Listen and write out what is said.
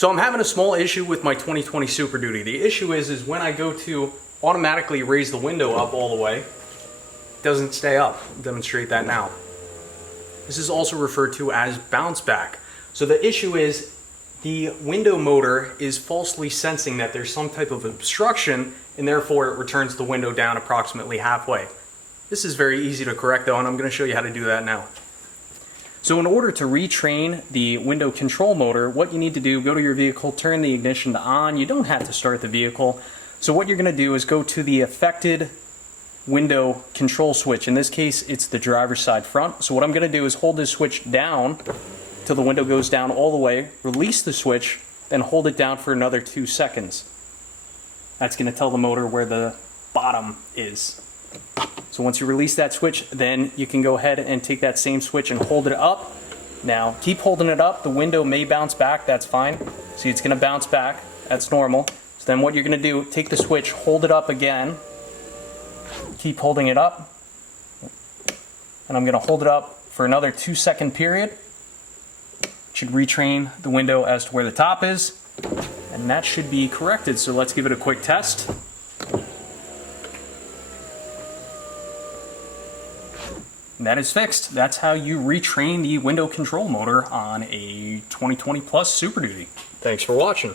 So I'm having a small issue with my 2020 Superduty. The issue is when I go to automatically raise the window up all the way, it doesn't stay up. I'll demonstrate that now. This is also referred to as bounce back. So the issue is the window motor is falsely sensing that there's some type of obstruction, and therefore it returns the window down approximately halfway. This is very easy to correct though, and I'm going to show you how to do that now. So in order to retrain the window control motor, what you need to do, go to your vehicle, turn the ignition to on. You don't have to start the vehicle. So what you're going to do is go to the affected window control switch. In this case, it's the driver's side front. So what I'm going to do is hold this switch down till the window goes down all the way, release the switch, then hold it down for another 2 seconds. That's going to tell the motor where the bottom is. So once you release that switch, then you can go ahead and take that same switch and hold it up. Now, keep holding it up. The window may bounce back. That's fine. See, it's going to bounce back. That's normal. So then what you're going to do, take the switch, hold it up again. Keep holding it up. And I'm going to hold it up for another 2-second period. Should retrain the window as to where the top is. And that should be corrected. So let's give it a quick test. That is fixed. That's how you retrain the window control motor on a 2020 Plus Super Duty. Thanks for watching.